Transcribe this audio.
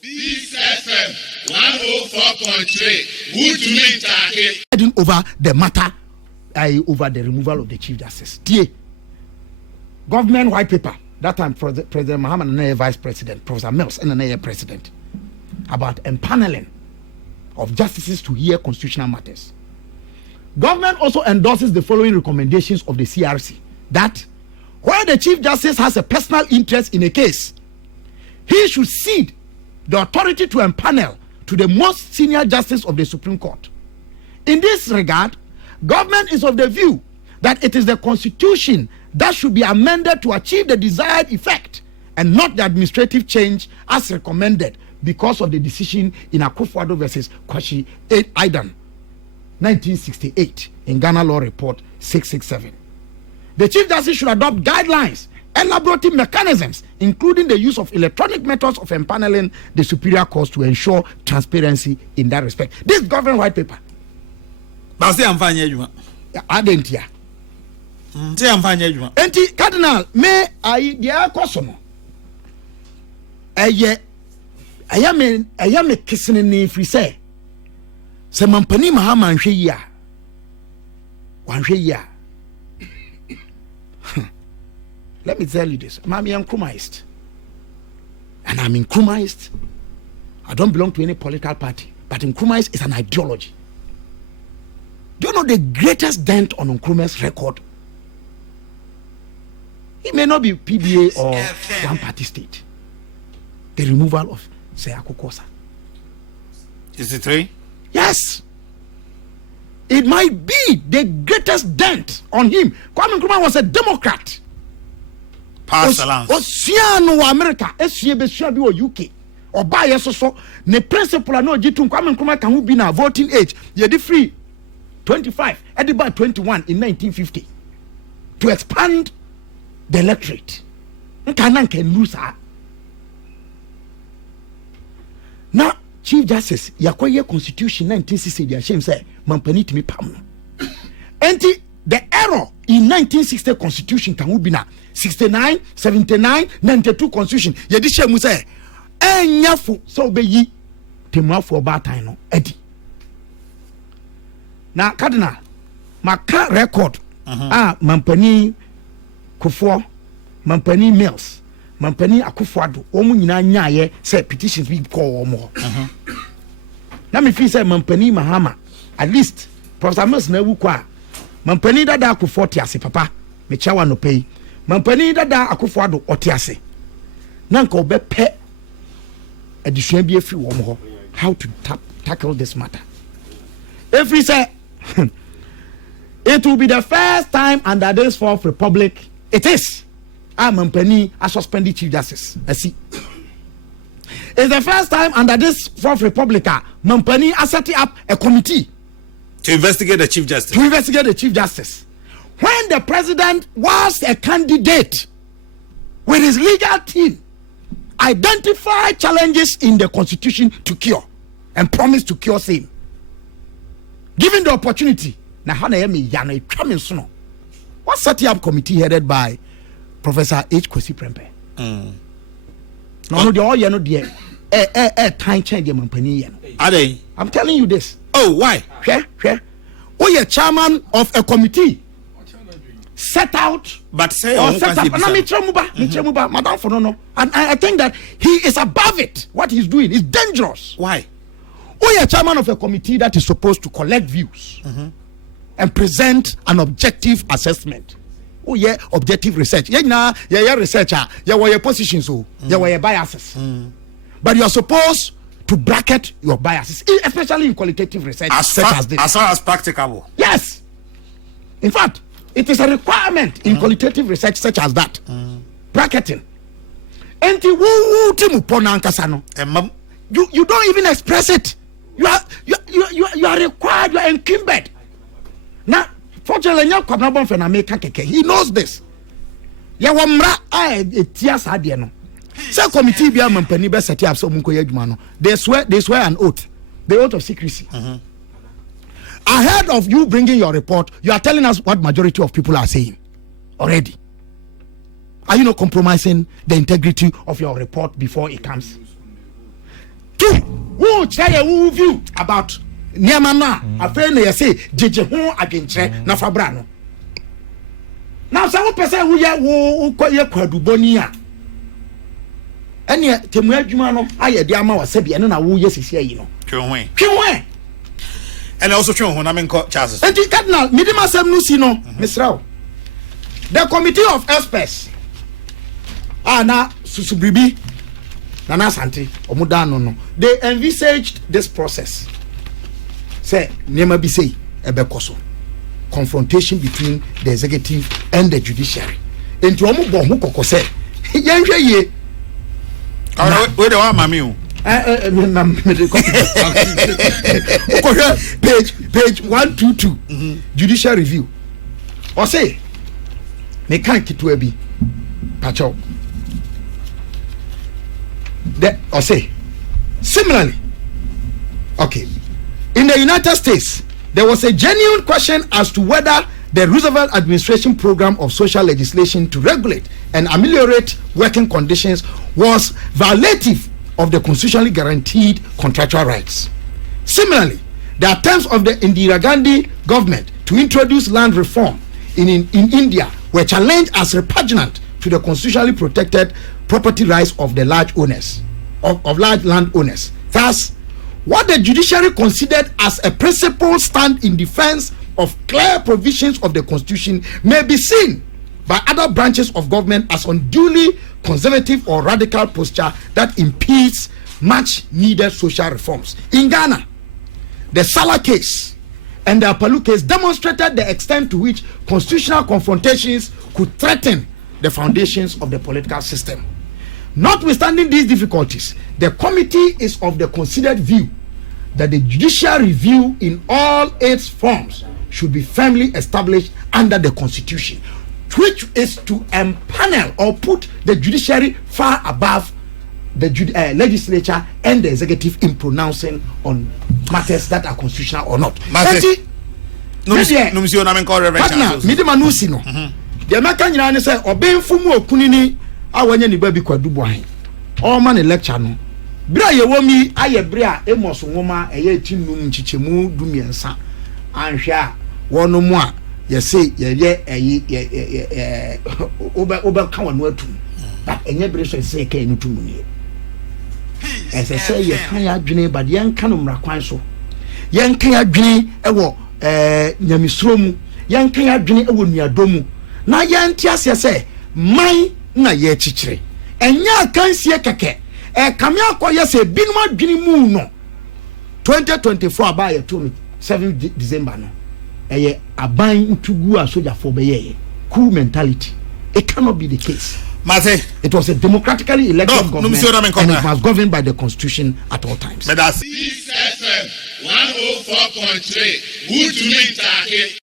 This FM 104.3. Good to meet over the matter, over the removal of the Chief Justice. Government white paper. That time, President Mahama and Vice President, Professor Mills and President, about empaneling of justices to hear constitutional matters. Government also endorses the following recommendations of the CRC: that where the Chief Justice has a personal interest in a case, he should cede the authority to empanel to the most senior justice of the Supreme Court. In this regard, government is of the view that it is the Constitution that should be amended to achieve the desired effect and not the administrative change as recommended because of the decision in Akufo-Addo versus Kwashi Aidan 1968 in Ghana Law Report 667. The Chief Justice should adopt guidelines elaborating mechanisms, including the use of electronic methods of empaneling the superior courts to ensure transparency in that respect. This government white paper. But say I'm fine you. I didn't hear. Say I'm fine you. Enti Cardinal, may I dear question? I am a kissing in free say. Some Mampani Mahama and Shia. One Shia. Let me tell you this. I'm Nkrumahist. And I'm Nkrumahist. I don't belong to any political party. But Nkrumahist is an ideology. Do you know the greatest dent on Nkrumah's record? It may not be PBA or one party state. The removal of Seyaku Kosa. Is it three? Yes. It might be the greatest dent on him. Kwame Nkrumah was a Democrat. Pass allowance. Osiano America, SCB or UK. Or by so the principle no Jitum Kwame Nkrumah can be now voting age. You're free 25, at about 21 in 1950 to expand the electorate. Nkanan can lose her. Now, Chief Justice, Yakoye Constitution 1960, the shame say, Mampani to me pam. Enti the error in 1960 Constitution can be now 69, 79, 92 Constitution. Yedi shame say, enyafu so be yi temwa for bad time no edi. Now, Cardinal, my car record, Mampani Kufuor, Mampani Mills, Mampani Akufo-Addo, omu nyina nyaye say petitions be call more. Now me feel say Mampani Mahama, at least Professor Mills na wukwa. Mampani dada Akufo tiase papa, me chawa no pay. Mampani dada Akufo-Addo otiase. Nanka obe pe addition be free wo ho. How to tackle this matter? If we say it will be the first time under this Fourth Republic, it is. Mampani a suspended Chief Justice. I see. It's the first time under this Fourth Republic, Mampani has set up a committee to investigate the Chief Justice. When the president was a candidate with his legal team, identify challenges in the Constitution to cure and promise to cure same. Given the opportunity, what set up committee headed by Professor H. Kwesi Prempeh? No, the all you know, dear, time change the Mampani. Are they? I'm telling you this. Oh, why? Share. Oh, you're chairman of a committee set out, but say, or set up. Madam for no. And I think that he is above it. What he's doing is dangerous. Why? Oh, you're chairman of a committee that is supposed to collect views and present an objective assessment. Oh, yeah, objective research. Yeah, researcher. Yeah, what your positions, so yeah, what your biases. But you are supposed to bracket your biases, especially in qualitative research such as this. As far as practicable. Yes. In fact, it is a requirement in qualitative research such as that. Bracketing. And you don't even express it. You are required, you are enkimbered. Now, fortunately, he knows this. Say committee be Mampani be set up so munko yedwuma no. They swear an oath. The oath of secrecy. Ahead of you bringing your report, you are telling us what majority of people are saying already. Are you not compromising the integrity of your report before it comes? Two, who try who view about Niamana, a friend they say, Jeje ho adwentre na fabra no. Now some person who ya wo kwadu bonia. Ene temu adwuma no aye de ama wasabi ene na wo yesisi ayi no. Twenwe. And also true na menko Charles. And Cardinal, midima sem no si no, Mr. The committee of experts na susubribi Nana Santi omudano no. They envisaged this process. Say nema bi say ebekoso. Confrontation between the executive and the judiciary. Enti omo bo hu kokose. Yenhwe ye. We the one mami o. Page 122 judicial review. Or say me kan kitu abi pacho. Or say similarly, okay, in the United States there was a genuine question as to whether the Roosevelt administration program of social legislation to regulate and ameliorate working conditions was violative of the constitutionally guaranteed contractual rights. Similarly, the attempts of the Indira Gandhi government to introduce land reform in India were challenged as repugnant to the constitutionally protected property rights of the large owners, of large landowners. Thus, what the judiciary considered as a principled stand in defense of clear provisions of the Constitution may be seen by other branches of government as unduly conservative or radical posture that impedes much needed social reforms. In Ghana, the Salah case and the Apalu case demonstrated the extent to which constitutional confrontations could threaten the foundations of the political system. Notwithstanding these difficulties, the committee is of the considered view that the judicial review in all its forms should be firmly established under the Constitution, which is to empanel or put the judiciary far above the legislature and the executive in pronouncing on matters that are constitutional or not. The American say obey fumu okunini awanye ni baby kwadubo ahin. All man lecture no. Bra ye womi aye bra emos nwoma eye tinum nchichemu dumiensa. Anhwe a wono mu a ye say ye oba kan wonu atum. But enye bra so say kan nutum ni. As I say ye kan ya adwene but ye kan no mrakwan so. Ye kan ya adwene ewo nyamisromu. Ye kan ya adwene ewo nuadomu. Na ye ntiase say man na ye chichire. Enya kansie keke. Kame akoye se binuma adwene mu no 2024 aba ye to 7 December no eye aban ntugu a soja for beye cool mentality. It cannot be the case. It was a democratically elected government and it was governed by the Constitution at all times. This FM 104.3 Good to meet